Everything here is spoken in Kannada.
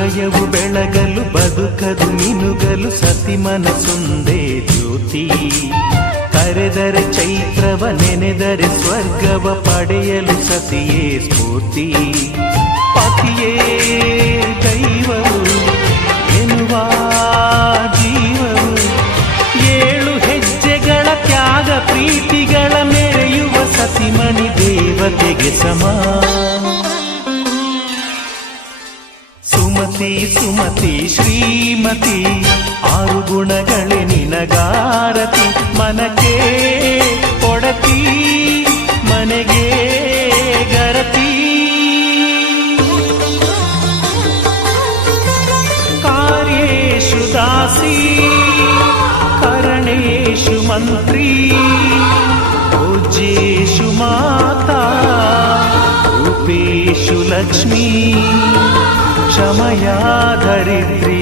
ಹೃದಯವು ಬೆಳಗಲು ಬದುಕದು ಮಿನುಗಲು ಸತಿ ಮನಸೊಂದೇ ಜ್ಯೋತಿ. ಕರೆದರೆ ಚೈತ್ರವ ನೆನೆದರೆ ಸ್ವರ್ಗವ ಪಡೆಯಲು ಸತಿಯೇ ಸ್ಫೂರ್ತಿ. ಪತಿಯೇ ದೈವವು ಎನ್ನುವ ಜೀವವು, 7 ಹೆಜ್ಜೆಗಳ ತ್ಯಾಗ ಪ್ರೀತಿಗಳ ಮೆರೆಯುವ ಸತಿಮಣಿ ದೇವತೆಗೆ ಸಮ. ಸುಮತಿ ಸುಮತಿ ಶ್ರೀಮತಿ 6 ಗುಣಗಳೇ ನಿನಗಾರತಿ. ಮನಕ್ಕೆ ಕೊಡತಿ ಮನೆಗೆ ಗರತಿ. ಕಾರ್ಯೇಷು ದಾಸಿ ಕರಣೇಷು ಮಂತ್ರಿ. ಪೂಜ್ಯೇಷು ಮಾತಾ ರೂಪೇಷು ಲಕ್ಷ್ಮೀ. ಕ್ಷಮಯಾ ಧರಿತ್ರಿ